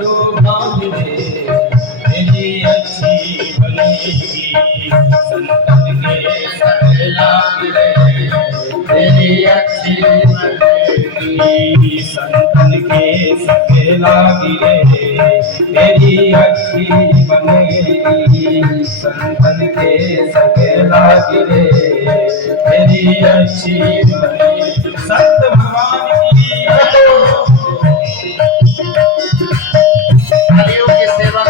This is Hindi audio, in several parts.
बड़ो भाग रे तेरी अच्छी बनेगी संतन के संग लाग रे तेरी अच्छी बनेगी संतन के संग लाग रे तेरी अच्छी बनेगी संतन के संग लाग रे तेरी अच्छी बनेगी संत भगवान की हरिओं की सेवा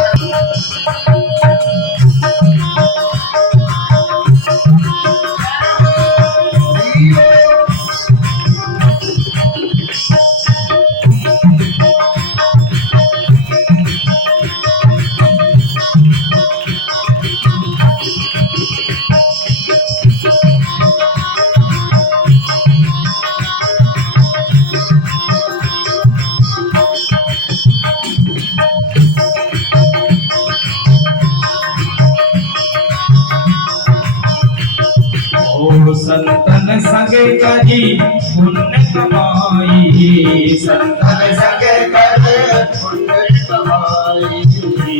संतन संग करी पुण्य कमाई संतन संग कर पुण्य कमाई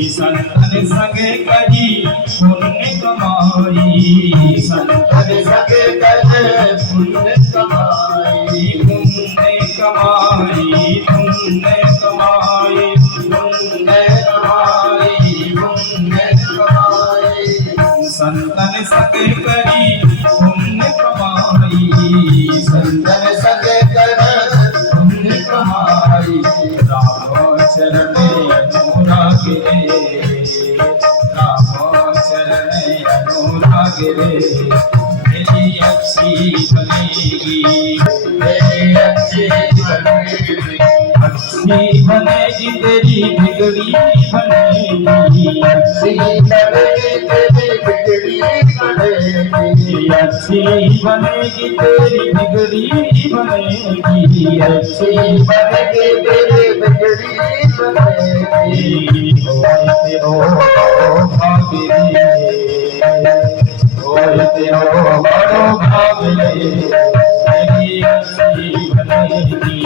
संतन संग करी पुण्य कमाई संतन संग कर पुण्य कमाई पुण्य कमाई पुण्य कमाई पुण्य कमाई पुण्य कमाई संतन संग करी संतन संग कर पुण्य कमाई राम चरण अनुराग रे राम चरण अनुराग रे तेरी अच्छी बनेगी तेरी अच्छी बनेगी अच्छी बनेगी तेरी बिगड़ी बनेगी अच्छी बनेगी तेरी बिगड़ी बनेगी अच्छी बनेगी तेरी बिगड़ी बनेगी अच्छी बनेगी तेरी बिगड़ी बनेगी तेरो भाग रे तेरो बड़ो भाग रे तेरी अच्छी बनेगी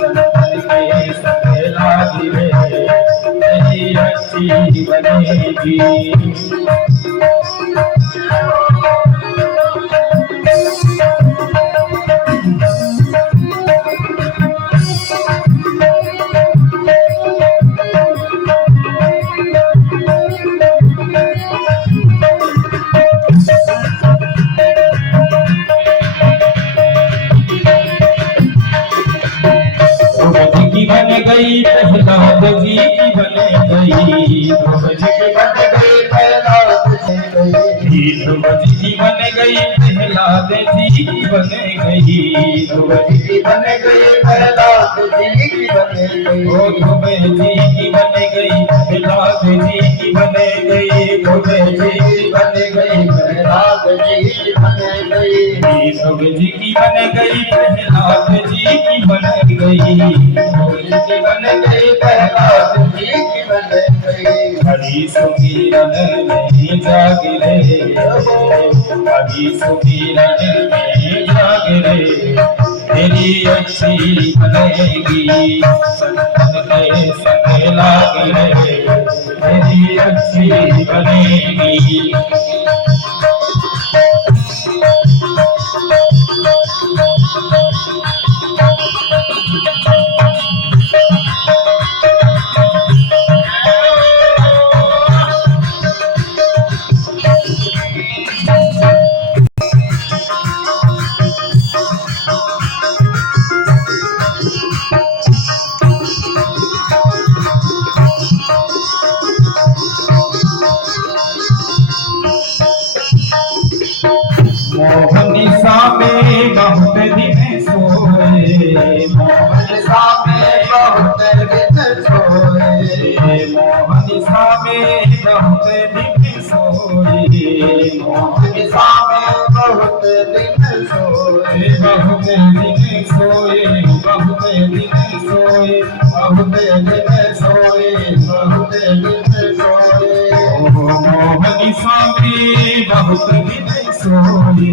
संतन के संग लाग रे तेरी अच्छी बनेगी बन गई प्रहलाद जी की बन गई ध्रुव जी की बन गई प्रहलाद जी ध्रुव जी की बन गई प्रहलाद जी की बन गई ध्रुव जी की बन गई प्रहलाद जी की बन गई ओ ध्रुव जी की बन गई प्रहलाद जी की बन गई ध्रुव जी की बन गई प्रहलाद जी की बन गई ध्रुव जी की बन गई प्रहलाद जी की बन गई की बन गई प्रहलाद जी की बन गई हरि सुमिरन में जाग रे हरि सुमिरन में जाग रे तेरी अच्छी बनेगी संतन के संग लाग रे तेरी अच्छी बनेगी मोहनिसा में बहुत दिन सोए मोहनिसा में बहुत दिन सोए मोहनिसा में बहुत दिन सोए मोहनिसा में बहुत दिन सोए बहुत दिन सोए बहुत दिन सोए बहुत दिन सोए बहुत दिन सोए मोहनिसा में बहुत दिन सोए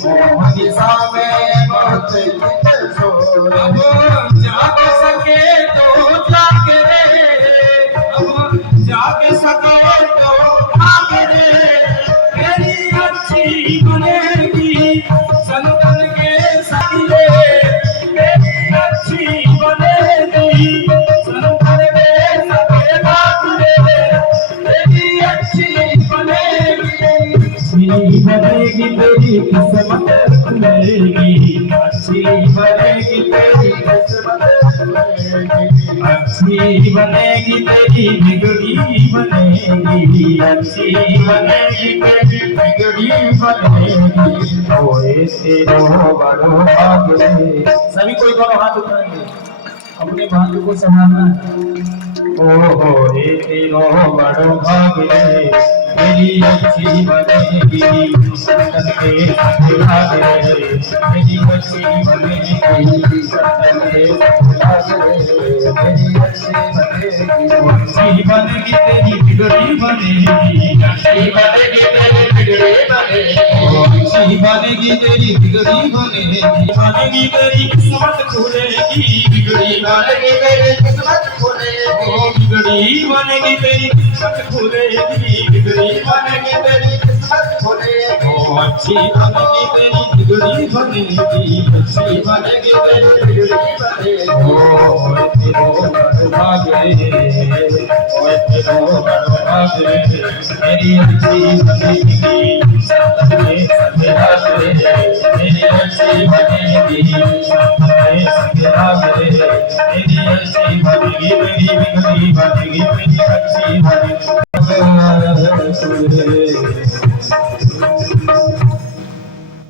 मोहनिसा में बहुत दिन सोए जाग सके तो जाग रे अच्छी बनेगी तेरी बिगड़ी बनेगी, अच्छी बनेगी तेरी बिगड़ी बनेगी, ओए तेरो बड़ो भाग रे। सभी कोई दोनों हाथ उठाएंगे, अपने भाग्य को संभालना है। ओ रे तेरो बड़ो भाग रे, तेरी अच्छी बनेगी संतन के संग भाग रे, तेरी अच्छी बनेगी संतन के संग भाग रे, तेरी अच्छी बनेगी तेरी बिगड़ी बनेगी, अच्छी बनेगी तेरी बिगड़ी बनेगी, अच्छी बनेगी तेरी बिगड़ी बनेगी, बनेगी तेरी किस्मत खुलेगी, बिगड़ी बनेगी तेरी किस्मत खुलेगी, बिगड़ी बनेगी तेरी किस्मत खुलेगी, बिगड़ी बनेगी तेरी किस्मत खुलेगी, अच्छी बनेगी तेरी बिगड़ी बनेगी, अच्छी बनेगी तेरी बिगड़ी बनेगी, ओ तेरो बड़ो भाग रे, ओ तेरो बड़ो भाग रे, तेरी अच्छी बनेगी संतन के संग भाग रे, तेरी अच्छी बनेगी संतन के संग भाग रे, तेरी अच्छी बनेगी तेरी बिगड़ी बनेगी, तेरी अच्छी बनेगी।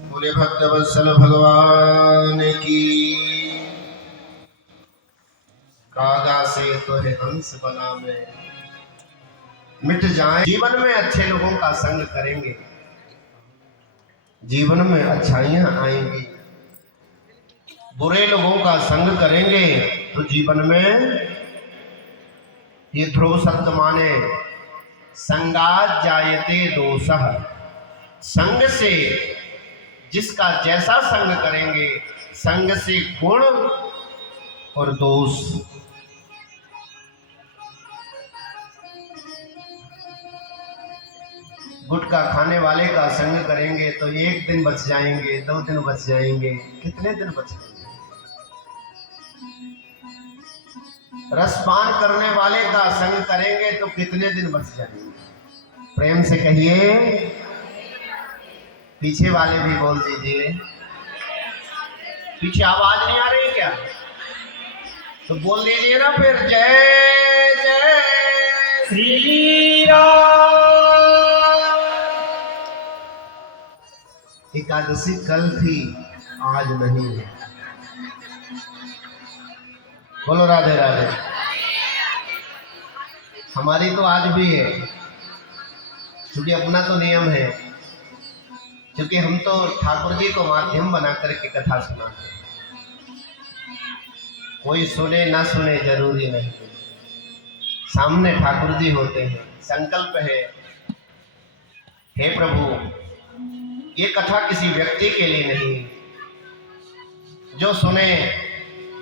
बोले भक्तवत्सल भगवान की। कागा से तो है हंस बना में, मिट जाए। जीवन में अच्छे लोगों का संग करेंगे, जीवन में अच्छाइयां आएंगी। बुरे लोगों का संग करेंगे तो जीवन में, ये ध्रुव सप्त माने, संगात जायते दोषः, संग से जिसका जैसा संग करेंगे, संग से गुण और दोष। गुटखा खाने वाले का संग करेंगे तो एक दिन बच जाएंगे, 2 दिन बच जाएंगे, कितने दिन बच जाएंगे। रसपान करने वाले का संग करेंगे तो कितने दिन बच जाएंगे। प्रेम से कहिए, पीछे वाले भी बोल दीजिए। पीछे आवाज नहीं आ रही क्या? तो बोल दीजिए ना फिर, जय जय श्री राम। एकादशी कल थी, आज नहीं है। बोलो राधे राधे। हमारी तो आज भी है, क्योंकि अपना तो नियम है, क्योंकि हम तो ठाकुर जी को माध्यम बना करके कथा सुनाते हैं। कोई सुने ना सुने जरूरी नहीं, सामने ठाकुर जी होते हैं। संकल्प है, हे प्रभु ये कथा किसी व्यक्ति के लिए नहीं, जो सुने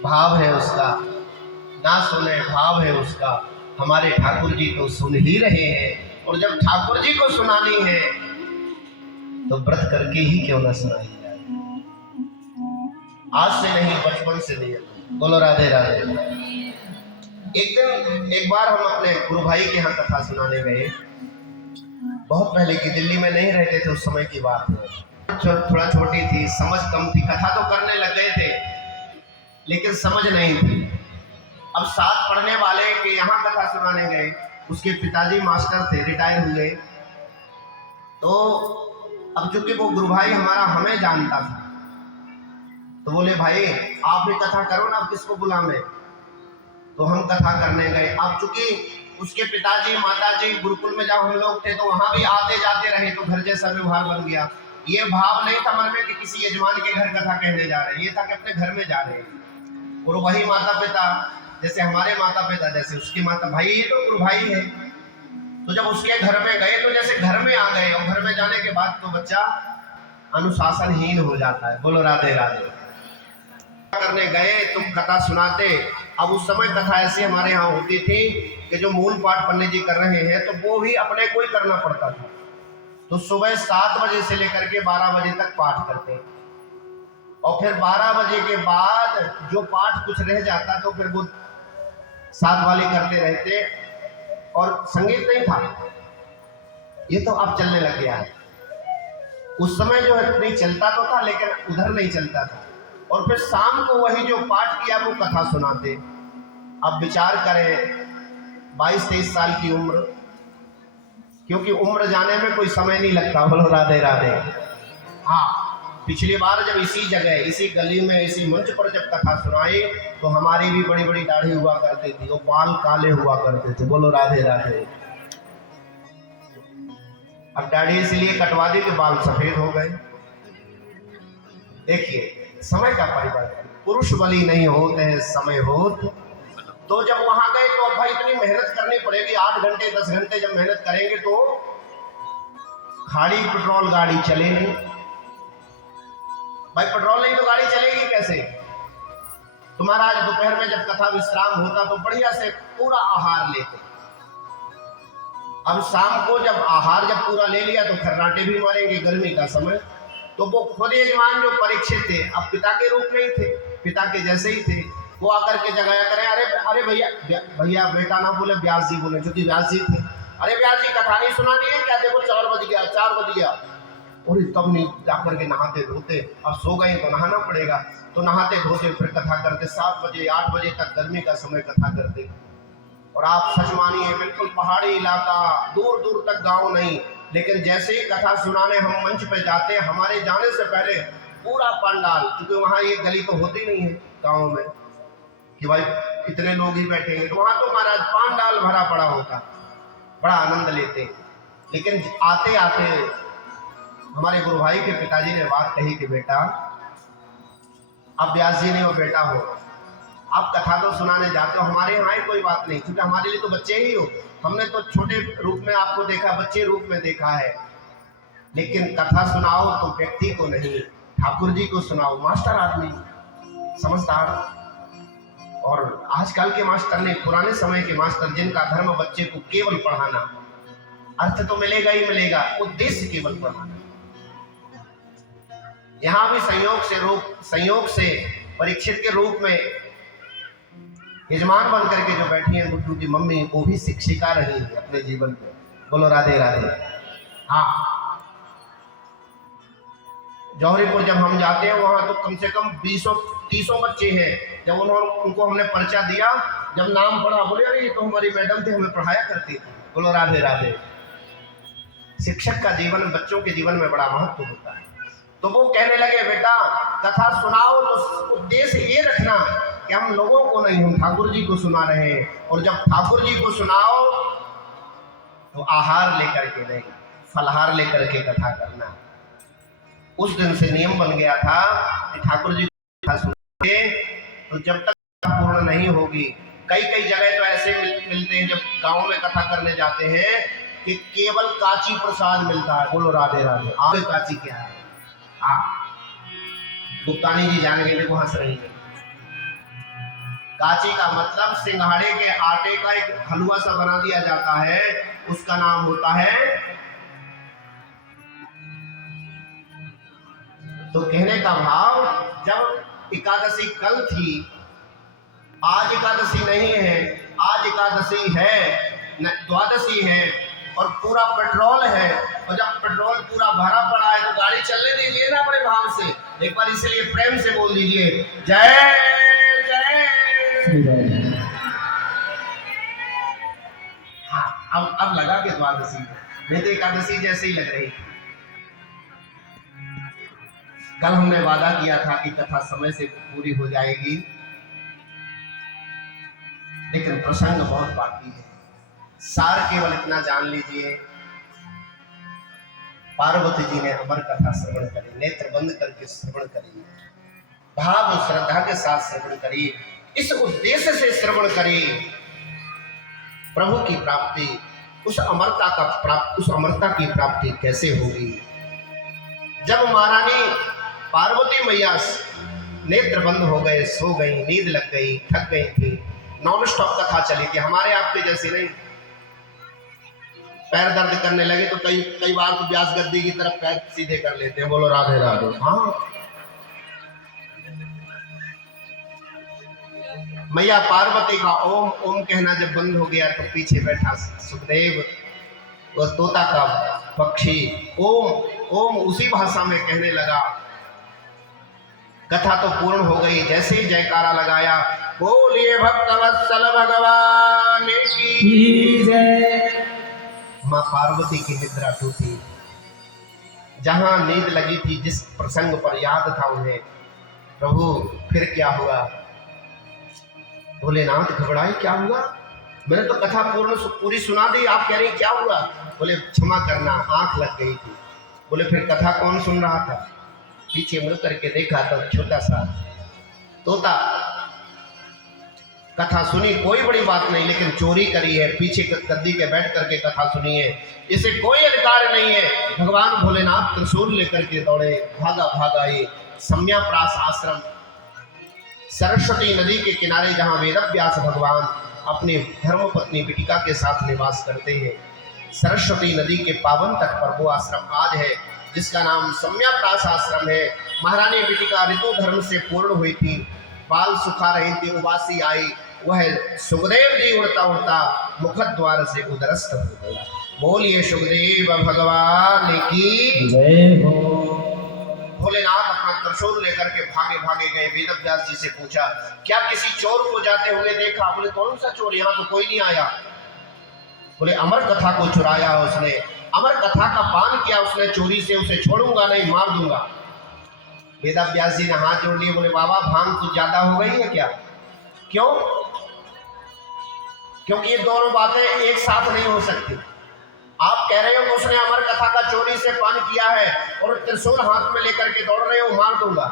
भाव है उसका, ना सुने भाव है उसका। हमारे ठाकुर जी को सुन ही रहे हैं, और जब ठाकुर जी को सुनानी है तो व्रत करके ही क्यों ना सुनाई जाए। आज से नहीं, बचपन से नहीं। बोलो राधे राधे। एक बार हम अपने गुरु भाई के यहाँ कथा सुनाने गए, बहुत पहले की, दिल्ली में नहीं रहते थे उस समय की बात है। थोड़ा छोटी थी, समझ कम थी, कथा तो करने लग गए थे लेकिन समझ नहीं थी। अब साथ पढ़ने वाले के यहाँ कथा सुनाने गए, उसके पिताजी मास्टर थे, रिटायर हुए। तो अब चूंकि वो गुरु भाई हमारा हमें जानता था, तो बोले भाई आप भी कथा करो ना, अब किसको बुलावे। तो हम कथा करने गए। अब चूंकि उसके पिताजी माताजी गुरुकुल में जब हम लोग थे तो वहां भी आते जाते रहे, तो घर जैसा व्यवहार बन गया। ये भाव नहीं था मन में कि किसी यजमान के घर कथा कहने जा रहे हैं, ये था कि अपने घर में जा रहे हैं। और वही माता पिता, जैसे हमारे माता पिता, जैसे उसके माता भाई, ये तो गुरु भाई है। तो जब उसके घर में गए तो जैसे घर में आ गए, और घर में जाने के बाद तो बच्चा अनुशासनहीन हो जाता है। बोलो राधे राधे। करने गए, तुम कथा सुनाते। अब उस समय कथा ऐसी हमारे यहाँ होती थी कि जो मूल पाठ पंडित जी कर रहे हैं तो वो भी अपने को ही करना पड़ता था। तो सुबह 7 बजे से लेकर के 12 बजे तक पाठ करते, और फिर 12 बजे के बाद जो पाठ कुछ रह जाता तो फिर वो साथ वाले करते रहते। और संगीत नहीं था, ये तो अब चलने लग गया है। उस समय जो है नहीं चलता तो था, लेकिन उधर नहीं चलता था। और फिर शाम को वही जो पाठ किया वो कथा सुनाते। अब विचार करें 22-23 साल की उम्र, क्योंकि उम्र जाने में कोई समय नहीं लगता। बोलो राधे राधे। हाँ, पिछली बार जब इसी जगह, इसी गली में, इसी मंच पर जब कथा सुनाई तो हमारी भी बड़ी बड़ी दाढ़ी हुआ करती थी, वो बाल काले हुआ करते थे। बोलो राधे राधे। अब दाढ़ी इसलिए कटवा दी कि बाल सफेद हो गए। देखिए समय का परिवर्तन, पुरुष बली नहीं होते हैं समय होत। तो जब वहां गए तो अब भाई इतनी मेहनत करनी पड़ेगी, 8 घंटे 10 घंटे जब मेहनत करेंगे तो खाड़ी पेट्रोल गाड़ी चले नहीं। भाई पेट्रोल नहीं तो गाड़ी चलेगी कैसे? तुम्हारा आज दोपहर में जब कथा विश्राम होता तो बढ़िया से पूरा आहार लेते। अब शाम को जब आहार जब पूरा ले लिया तो खर्राटे भी मारेंगे, गर्मी का समय। तो वो खुद यजमान जो परीक्षित थे, अब पिता के रूप में ही थे, पिता के जैसे ही थे, वो आकर के जगाया करें, अरे अरे भैया भैया, बेटा ना बोले व्यास जी बोले, क्योंकि व्यास जी थे। अरे व्यास जी कथा नहीं सुना दी है क्या? देखो 4 बज गया, 4 बज गया। और तब नहीं जाकर के नहाते धोते, अब सो गए तो नहाना पड़ेगा, तो नहाते धोते फिर कथा करते। 7 बजे 8 बजे तक गर्मी का समय कथा करते। और आप सच मानिए, बिल्कुल पहाड़ी इलाका, दूर दूर तक गांव नहीं, लेकिन जैसे ही कथा सुनाने हम मंच पे जाते हैं, हमारे जाने से पहले पूरा पंडाल, क्योंकि वहाँ ये गली तो होती नहीं है गाँव में कि भाई इतने लोग ही बैठेंगे, तो वहाँ तो महाराज पंडाल भरा पड़ा होता, बड़ा आनंद लेते। लेकिन आते आते हमारे गुरु भाई के पिताजी ने बात कही कि बेटा, अब व्यास जी ने वो बेटा हो, आप कथा तो सुनाने जाते हो, हमारे यहाँ ही कोई बात नहीं, क्योंकि हमारे लिए तो बच्चे ही हो। हमने तो छोटे रूप में आपको देखा, बच्चे रूप में देखा है, लेकिन कथा सुनाओ तो व्यक्ति को नहीं, ठाकुर जी को सुनाओ। मास्टर आदमी, समझदार। और आजकल के मास्टर ने, पुराने समय के मास्टर, जिनका धर्म बच्चे को केवल पढ़ाना, अर्थ तो मिलेगा ही मिलेगा, उद्देश्य केवल पढ़ाना। यहाँ भी संयोग से परीक्षित के रूप में यजमान बन करके जो बैठी है गुड्डू की मम्मी, वो भी शिक्षिका रही है अपने जीवन में। बोलो राधे राधे। हाँ, जौहरीपुर जब हम जाते हैं वहां तो कम से कम 20-30 बच्चे हैं। जब उनको हमने पर्चा दिया, जब नाम पढ़ा, बोले अरे ये तो हमारी मैडम थे, हमें पढ़ाया करती थी। बोलो राधे राधे। शिक्षक का जीवन, बच्चों के जीवन में बड़ा महत्व होता है। तो वो कहने लगे बेटा कथा सुनाओ तो उद्देश्य ये रखना कि हम लोगों को नहीं, हम ठाकुर जी को सुना रहे हैं। और जब ठाकुर जी को सुनाओ तो आहार लेकर के नहीं, फलहार लेकर के कथा करना। उस दिन से नियम बन गया था कि ठाकुर जी को कथा सुनाओगे तो जब तक पूर्ण नहीं होगी। कई जगह तो ऐसे मिलते हैं, जब गांव में कथा करने जाते हैं कि केवल काची प्रसाद मिलता है। बोलो राधे राधे। आगे काची क्या है? गुप्तानी जी जान गए, देखो हंस रही है। काची का मतलब सिंघाड़े के आटे का एक हलवा सा बना दिया जाता है, उसका नाम होता है। तो कहने का भाव, जब एकादशी कल थी, आज एकादशी नहीं है, आज एकादशी है, द्वादशी है और पूरा पेट्रोल है, और जब पेट्रोल पूरा भरा पड़ा है तो गाड़ी चलने दीजिए ना अपने भाव से। एक बार इसलिए प्रेम से बोल दीजिए जय जय। हाँ, अब लगा के द्वादशी, नहीं तो एकादशी जैसे ही लग रही। कल हमने वादा किया था कि कथा समय से पूरी हो जाएगी, लेकिन प्रसंग बहुत बाकी है। सार केवल इतना जान लीजिए, पार्वती जी ने अमर कथा श्रवण करी, नेत्र बंद करके श्रवण करी, भाव श्रद्धा के साथ श्रवण करी, इस उद्देश्य से श्रवण करी प्रभु की प्राप्ति, उस अमरता की प्राप्ति कैसे होगी। जब महारानी पार्वती मैया नेत्र बंद हो गए, सो गई, नींद लग गई, थक गई थी, नॉन स्टॉप कथा चली थी, हमारे आपके जैसी नहीं। पैर दर्द करने लगे तो कई बार तो व्यास गद्दी की तरफ पैर सीधे कर लेते हैं। बोलो राधे राधे। हाँ, मैया पार्वती का ओम ओम कहना जब बंद हो गया तो पीछे बैठा सुखदेव, वह तोता का पक्षी ओम ओम उसी भाषा में कहने लगा। कथा तो पूर्ण हो गई। जैसे ही जयकारा लगाया बोलिए भक्तवत्सल भगवान की। जय। माँ पार्वती की निद्रा टूटी। जहां नींद लगी थी, जिस प्रसंग पर याद था उन्हें, प्रभु फिर क्या हुआ? भोलेनाथ घबराए, क्या हुआ? मैंने तो कथा पूरी सुना दी, आप कह रही क्या हुआ? बोले क्षमा करना, आंख लग गई थी। बोले फिर कथा कौन सुन रहा था? पीछे मुड़ करके देखा तो छोटा सा तोता। कथा सुनी, कोई बड़ी बात नहीं, लेकिन चोरी करी है, पीछे गद्दी के बैठ करके कथा सुनी है, इसे कोई अधिकार नहीं है। भगवान भोलेनाथ त्रिशूल लेकर के दौड़े, भागा भागा ये सम्याप्रास आश्रम, सरस्वती नदी के किनारे, जहां वेदव्यास भगवान अपनी धर्मपत्नी बिटिका के साथ निवास करते हैं। सरस्वती नदी के पावन तट पर वो आश्रम आज है, जिसका नाम सम्याप्रास आश्रम है। महारानी बिटिका ऋतु धर्म से पूर्ण हुई थी, बाल सुखा रही थी, उबासी आई, वह सुखदेव जी उड़ता उड़ता मुखद्वार से उदरस्त हो गया। बोलिए सुखदेव भगवान की जय हो। भोलेनाथ अपना त्रिशूल लेकर के भागे भागे गए। वेदव्यास जी से पूछा, क्या किसी चोर को जाते हुए देखा? बोले कौन सा चोर, यहाँ तो कोई नहीं आया। बोले अमर कथा को चुराया उसने, अमर कथा का पान किया उसने चोरी से, उसे छोड़ूंगा नहीं, मार दूंगा। वेदव्यास जी ने हाथ जोड़ लिए, बोले बाबा भांग कुछ ज्यादा हो गई है क्या? क्यों? क्योंकि ये दोनों बातें एक साथ नहीं हो सकती। आप कह रहे हो कि उसने अमर कथा का चोरी से पान किया है और त्रिशूल हाथ में लेकर के दौड़ रहे हो, मार दूंगा।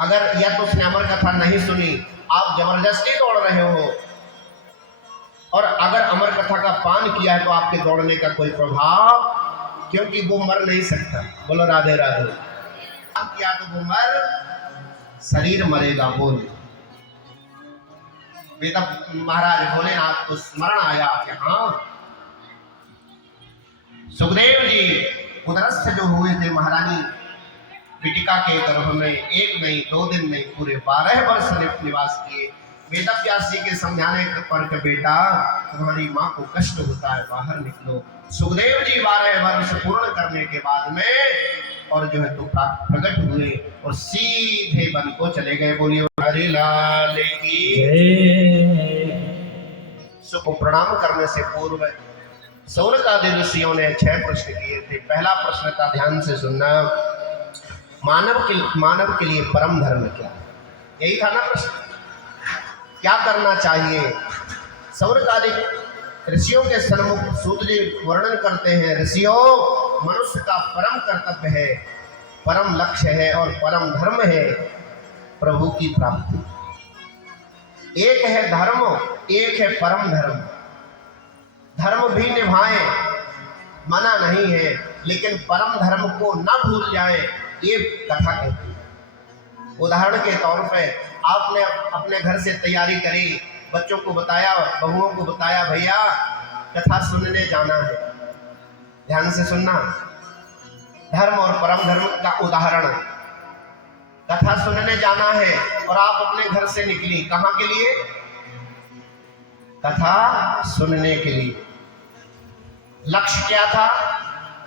अगर या तो उसने अमर कथा नहीं सुनी, आप जबरदस्ती दौड़ रहे हो, और अगर अमर कथा का पान किया है तो आपके दौड़ने का कोई प्रभाव, क्योंकि वो मर नहीं सकता। बोलो राधे राधे। किया तो वो मर, शरीर मरेगा। बोल वेद महाराज भोलेनाथ को स्मरण आया कि हाँ, सुखदेव जी उदरस्थ जो हुए थे महारानी बिटिका के गर्भ में, एक नहीं, 2 दिन नहीं, पूरे 12 वर्ष निवास किए। वेदव्यास जी के समझाने पर के बेटा तुम्हारी माँ को कष्ट होता है, बाहर निकलो। सुखदेव जी 12 वर्ष पूर्ण करने के बाद में और जो है तो प्रकट हुए और सीधे वन को चले गए। बोलिए हरि लाल की जय। को प्रणाम करने से पूर्व सौनकादि ऋषियों ने 6 प्रश्न किए थे। पहला प्रश्न था, ध्यान से सुनना, मानव के लिए परम धर्म क्या है? यही था ना प्रश्न, क्या करना चाहिए? सौनकादि ऋषियों के सन्मुख सूत जी वर्णन करते हैं, ऋषियों, मनुष्य का परम कर्तव्य है, परम लक्ष्य है और परम धर्म है प्रभु की प्राप्ति। एक है धर्म, एक है परम धर्म। धर्म भी निभाएं, मना नहीं है, लेकिन परम धर्म को न भूल जाएं, ये कथा कहती है। उदाहरण के तौर पे आपने अपने घर से तैयारी करी, बच्चों को बताया, बहुओं को बताया, भैया कथा सुनने जाना है। ध्यान से सुनना, धर्म और परम धर्म का उदाहरण, कथा सुनने जाना है और आप अपने घर से निकली, कहाँ के लिए? कथा सुनने के लिए। लक्ष्य क्या था?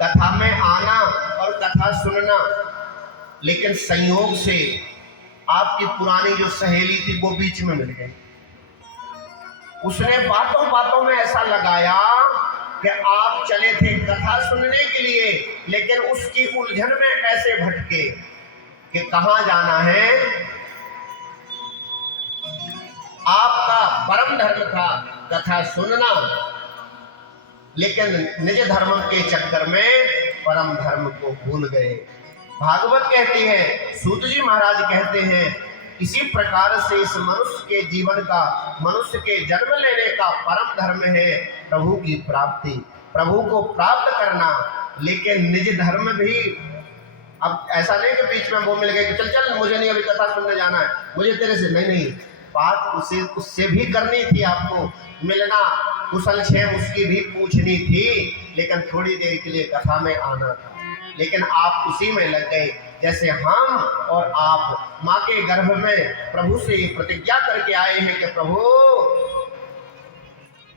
कथा में आना और कथा सुनना। लेकिन संयोग से आपकी पुरानी जो सहेली थी वो बीच में मिल गई। उसने बातों बातों में ऐसा लगाया कि आप चले थे कथा सुनने के लिए, लेकिन उसकी उलझन में ऐसे भटके कि कहां जाना है। आपका परम धर्म था कथा सुनना, लेकिन निज धर्म के चक्कर में परम धर्म को भूल गए। भागवत कहती है, सूत जी महाराज कहते हैं, इसी प्रकार से इस मनुष्य के जीवन का, मनुष्य के जन्म लेने का परम धर्म है प्रभु की प्राप्ति, प्रभु को प्राप्त करना। लेकिन निज धर्म भी, अब ऐसा नहीं कि बीच में वो मिल गए कि चल चल मुझे नहीं अभी कथा सुनने जाना है, मुझे तेरे से नहीं, बात उससे भी करनी थी, आपको मिलना, कुशल क्षेम उसकी भी पूछनी थी, लेकिन थोड़ी देर के लिए कथा में आना था। लेकिन आप उसी में लग गए, जैसे हम और आप माँ के गर्भ में प्रभु से प्रतिज्ञा करके आए हैं कि प्रभु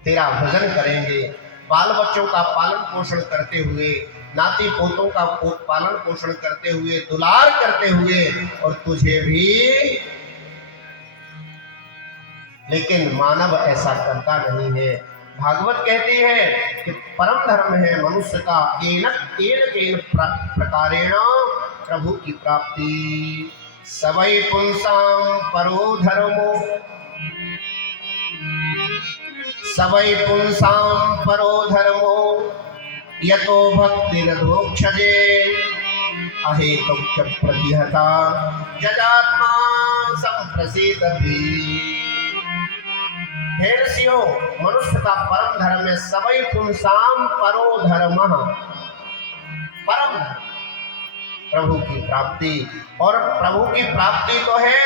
तेरा भजन करेंगे, बाल बच्चों का पालन पोषण करते हुए, नाती पोतों का पालन पोषण करते हुए, दुलार करते हुए, और तुझे भी लेकिन मानव ऐसा करता नहीं है। भागवत कहती है कि परम धर्म है मनुष्य का केन प्रकारेण प्रभु की प्राप्ति। सवै पुंसाम परो धर्मो, सवै पुंसाम परो धर्मो यतो भक्तिरधोक्षजे अहेतुक्य प्रतिहता यदात्मा संप्रसीदति। हे ऋषियों, मनुष्य का परम धर्म है सवै पुंसाम परो धर्मः, परम धर्म प्रभु की प्राप्ति। और प्रभु की प्राप्ति तो है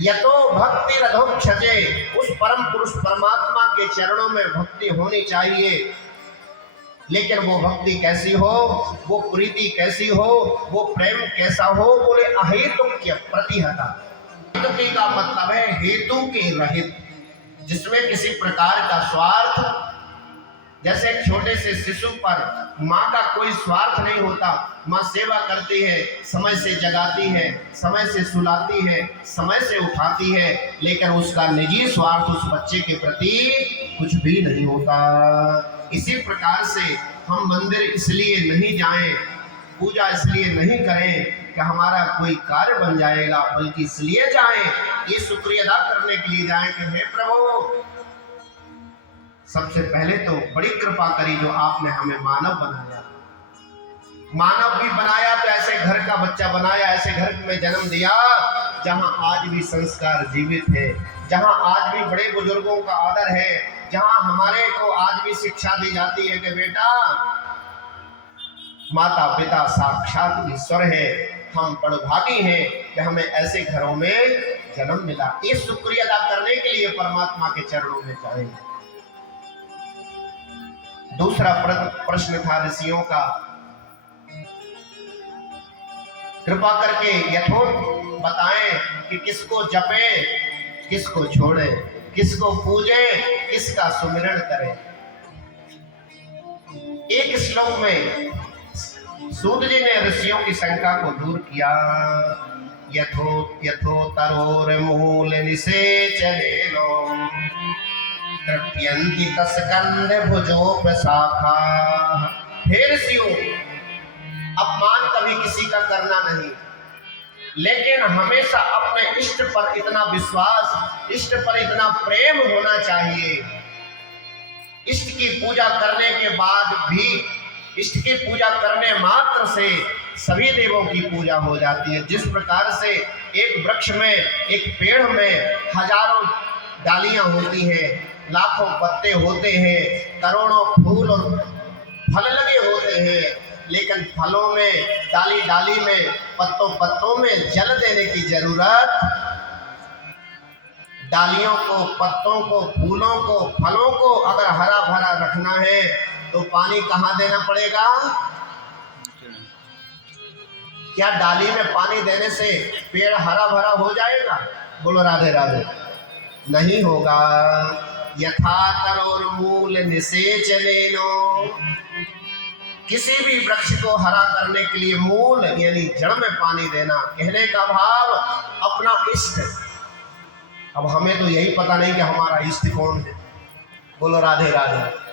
यतो भक्ति रधोक्षजे, उस परम पुरुष परमात्मा के चरणों में भक्ति होनी चाहिए। लेकिन वो भक्ति कैसी हो, वो प्रीति कैसी हो, वो प्रेम कैसा हो? बोले अहेतुक्य प्रतिहता। हेतुकी का मतलब है हेतु के रहित, जिसमें किसी प्रकार का स्वार्थ, जैसे छोटे से शिशु पर माँ का कोई स्वार्थ नहीं होता। माँ सेवा करती है, समय से जगाती है, समय से सुलाती है, समय से उठाती है, लेकिन उसका निजी स्वार्थ उस बच्चे के प्रति कुछ भी नहीं होता। इसी प्रकार से हम मंदिर इसलिए नहीं जाएं, पूजा इसलिए नहीं करें कि हमारा कोई कार्य बन जाएगा, बल्कि इसलिए जाएं, ये शुक्रिया अदा करने के लिए जाएं कि हे प्रभु, सबसे पहले तो बड़ी कृपा करी जो आपने हमें मानव बनाया। मानव भी बनाया तो ऐसे घर का बच्चा बनाया, ऐसे घर में जन्म दिया जहां आज भी संस्कार जीवित है, जहां आज भी बड़े बुजुर्गों का आदर है, जहां हमारे को आज भी शिक्षा दी जाती है कि बेटा माता पिता साक्षात ईश्वर है, हम बड़भागी हैं कि हमें ऐसे घरों में जन्म मिला। इस शुक्रिया अदा करने के लिए परमात्मा के चरणों में जाएंगे। दूसरा प्रश्न था ऋषियों का, कृपा करके यथोक्त बताएं कि किसको जपे, किसको छोड़े, किसको पूजे, किसका सुमिरन करें। एक श्लोक में सूत जी ने ऋषियों की शंका को दूर किया। यथोतरोर मूल निषेचनेनो तृप्यन्ति तस्कंद भुजोपशाखा। हे ऋषियों, अपमान कभी किसी का करना नहीं, लेकिन हमेशा अपने इष्ट पर इतना विश्वास, इष्ट पर इतना प्रेम होना चाहिए। इष्ट की पूजा करने के बाद भी, इष्ट की पूजा करने मात्र से सभी देवों की पूजा हो जाती है। जिस प्रकार से एक वृक्ष में, एक पेड़ में हजारों डालियां होती हैं, लाखों पत्ते होते हैं, करोड़ों फूल और फल लगे होते हैं, लेकिन फलों में, डाली डाली में, पत्तों पत्तों में जल देने की जरूरत, डालियों को, पत्तों को, फूलों को, फलों को अगर हरा भरा रखना है तो पानी कहाँ देना पड़ेगा? क्या डाली में पानी देने से पेड़ हरा भरा हो जाएगा? बोलो राधे राधे। नहीं होगा। यथा तरोर मूल निषेचनेनो, किसी भी वृक्ष को हरा करने के लिए मूल यानी जड़ में पानी देना। कहने का भाव अपना इष्ट। अब हमें तो यही पता नहीं कि हमारा इष्ट कौन है। बोलो राधे राधे।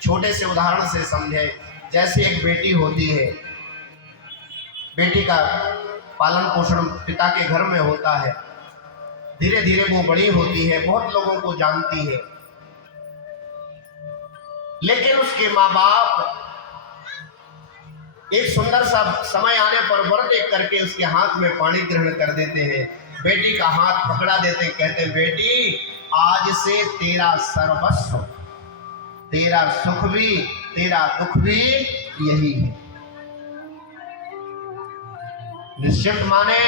छोटे से उदाहरण से समझे, जैसे एक बेटी होती है, बेटी का पालन पोषण पिता के घर में होता है, धीरे धीरे वो बड़ी होती है, बहुत लोगों को जानती है, लेकिन उसके माँ बाप एक सुंदर सा समय आने पर व्रत एक करके उसके हाथ में पानी ग्रहण कर देते हैं, बेटी का हाथ पकड़ा देते, कहते बेटी आज से तेरा सर्वस्व, तेरा सुख भी, तेरा दुख भी यही है। निश्चित माने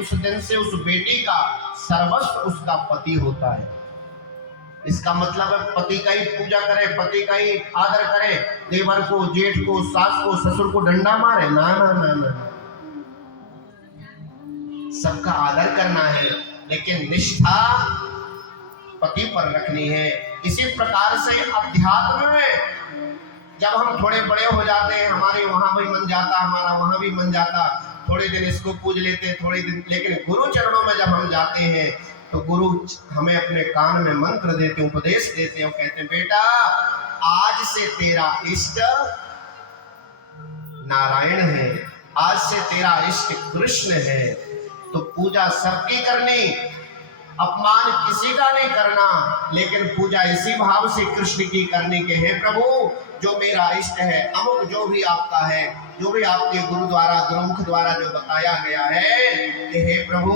उस दिन से उस बेटी का सर्वस्व उसका पति होता है। इसका मतलब है पति का ही पूजा करे, पति का ही आदर करे, देवर को, जेठ को, सास को, ससुर को डंडा मारे, ना ना ना ना, सबका आदर करना है, लेकिन निष्ठा पति पर रखनी है। इसी प्रकार से अध्यात्म में जब हम थोड़े बड़े हो जाते हैं, हमारे वहां भी मन जाता, हमारा वहां भी मन जाता, थोड़े दिन इसको पूज लेते, थोड़े दिन, लेकिन गुरु चरणों में जब हम जाते हैं तो गुरु हमें अपने कान में मंत्र देते, उपदेश देते हैं, कहते हैं बेटा आज से तेरा इष्ट नारायण है, आज से तेरा इष्ट कृष्ण है, तो पूजा सबकी करनी, अपमान किसी का नहीं करना, लेकिन पूजा इसी भाव से कृष्ण की करनी के हे प्रभु जो मेरा इष्ट है, अमुक जो भी आपका है, जो भी आपके गुरु द्वारा गुरुमुख द्वारा जो बताया गया है कि हे प्रभु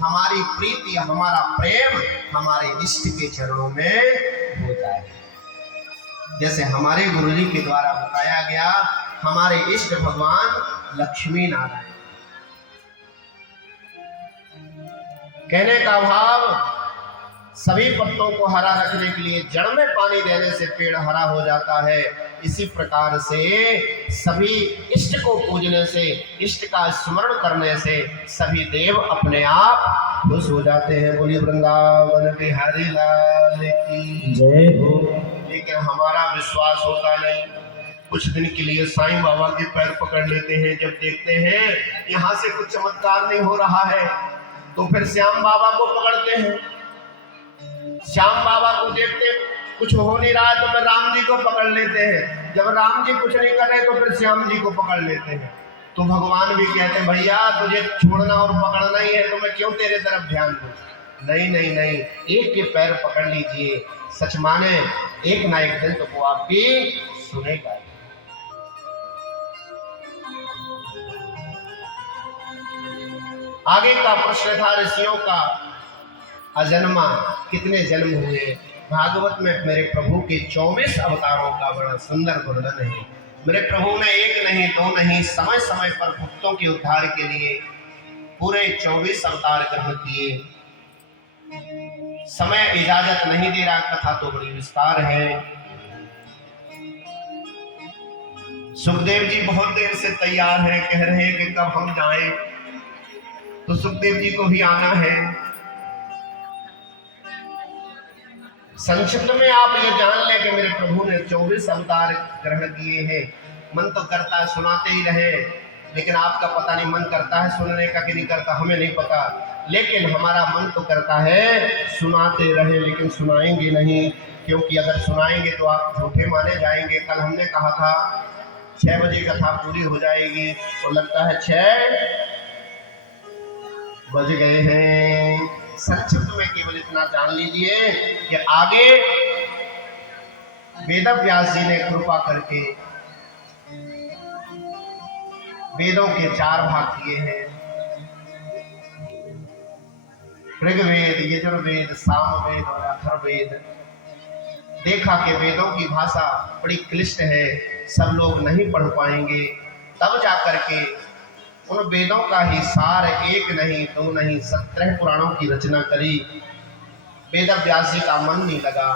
हमारी प्रीति, हमारा प्रेम हमारे इष्ट के चरणों में हो जाए। जैसे हमारे गुरुजी के द्वारा बताया गया, हमारे इष्ट भगवान लक्ष्मी नारायण। कहने का भाव सभी पत्तों को हरा रखने के लिए जड़ में पानी देने से पेड़ हरा हो जाता है। इसी प्रकार से सभी इष्ट को पूजने से, इष्ट का स्मरण करने से सभी देव अपने आप खुश हो जाते हैं। बोलिए वृंदावन बिहारी लाल की जय हो। लेकिन हमारा विश्वास होता नहीं। कुछ दिन के लिए साईं बाबा के पैर पकड़ लेते हैं, जब देखते हैं यहाँ से कुछ चमत्कार नहीं हो रहा है तो फिर श्याम बाबा को पकड़ते हैं। श्याम बाबा को देखते कुछ हो नहीं रहा है तो फिर राम जी को पकड़ लेते हैं। जब राम जी कुछ नहीं कर रहे तो फिर श्याम जी को पकड़ लेते हैं। तो भगवान भी कहते हैं भैया तुझे छोड़ना और पकड़ना ही है तो मैं क्यों तेरे तरफ ध्यान दूं। नहीं नहीं नहीं, एक के पैर पकड़ लीजिए, सच माने एक ना एक दिन तो वो आपकी सुनेगा। आगे का प्रश्न था ऋषियों का अजन्मा, कितने जन्म हुए। भागवत में मेरे प्रभु के 24 अवतारों का बड़ा सुंदर वर्णन है। मेरे प्रभु ने एक नहीं दो नहीं, समय समय पर भक्तों के उद्धार के लिए पूरे 24 अवतार ग्रहण किए। समय इजाजत नहीं दे रहा, कथा तो बड़ी विस्तार है। सुखदेव जी बहुत देर से तैयार हैं, कह रहे हैं कि कब हम जाएं, तो सुखदेव जी को भी आना है। संक्षिप्त में आप ये जान लें कि मेरे प्रभु ने 24 अवतार ग्रहण किए हैं। मन तो करता है सुनाते ही रहे, लेकिन आपका पता नहीं मन करता है सुनने का कि नहीं करता, हमें नहीं पता। लेकिन हमारा मन तो करता है सुनाते रहे, लेकिन सुनाएंगे नहीं, क्योंकि अगर सुनाएंगे तो आप झूठे माने जाएंगे। कल हमने कहा था 6 बजे कथा पूरी हो जाएगी और लगता है 6 बज गए हैं। संक्षिप्त में केवल इतना जान लीजिए कि आगे वेद व्यास जी ने कृपा करके वेदों के 4 भाग किए हैं, ऋग्वेद, यजुर्वेद, सामवेद और अथर्ववेद। देखा कि वेदों की भाषा बड़ी क्लिष्ट है, सब लोग नहीं पढ़ पाएंगे, तब जाकर के उन वेदों का ही सार एक नहीं दो नहीं 17 पुराणों की रचना करी। वेद व्यास जी का मन नहीं लगा।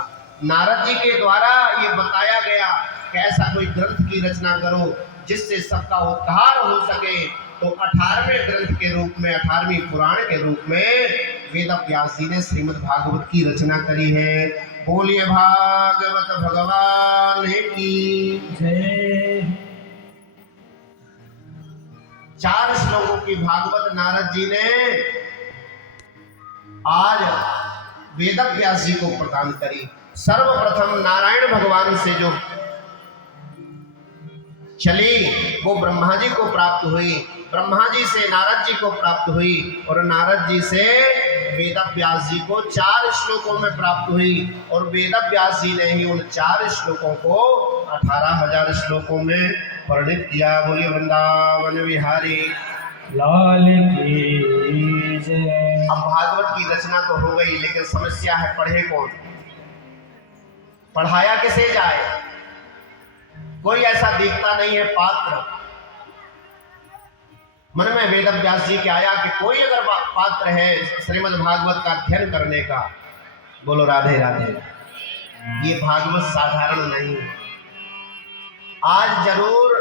नारद जी के द्वारा ये बताया गया कि ऐसा कोई ग्रंथ की रचना करो जिससे सबका उद्धार हो सके, तो 18वें ग्रंथ के रूप में, 18वीं पुराण के रूप में वेद व्यास जी ने श्रीमद् भागवत की रचना करी है। बोलिए भागवत भगवान की जय। 4 श्लोकों की भागवत नारद जी ने आज वेद व्यास जी को प्रदान करी। सर्वप्रथम नारायण भगवान से जो चली वो ब्रह्मा जी को प्राप्त हुई, ब्रह्मा जी से नारद जी को प्राप्त हुई और नारद जी से वेद व्यास जी को 4 श्लोकों में प्राप्त हुई। और वेद व्यास जी ने ही उन 4 श्लोकों को 18,000 श्लोकों में वर्णित किया। बोलिए वृंदावन बिहारी लाल की जय। अब भागवत की रचना तो हो गई, लेकिन समस्या है पढ़े कौन, पढ़ाया किसे जाए। कोई ऐसा दिखता नहीं है पात्र। मन में वेद व्यास जी के आया कि कोई अगर पात्र है श्रीमद् भागवत का अध्ययन करने का, बोलो राधे राधे। ये भागवत साधारण नहीं। आज जरूर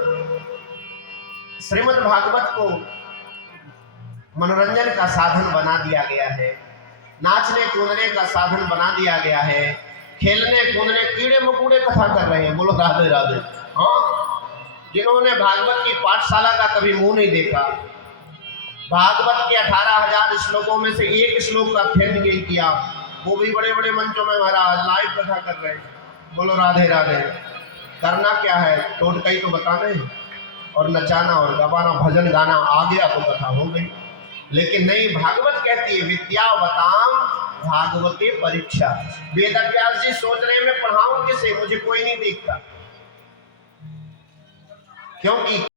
श्रीमद् भागवत को मनोरंजन का साधन बना दिया गया है, नाचने कूदने का साधन बना दिया गया है, खेलने कूदने कीड़े मकोड़े कथा कर रहे हैं। बोलो राधे राधे। हाँ, जिन्होंने भागवत की पाठशाला का कभी मुंह नहीं देखा, भागवत के 18,000 श्लोकों में से एक श्लोक का अध्ययन नहीं किया, वो भी बड़े बड़े मंचों में महाराज लाइव कथा कर रहे हैं। बोलो राधे राधे। करना क्या है, टोटका ही तो बताना है, और नचाना और गवाना, भजन गाना आ गया तो कथा हो गई। लेकिन नहीं, भागवत कहती है विद्यावताम भागवते परीक्षा। वेद व्यास जी सोच रहे हैं मैं पढ़ाऊं किसे, मुझे कोई नहीं देखता, क्योंकि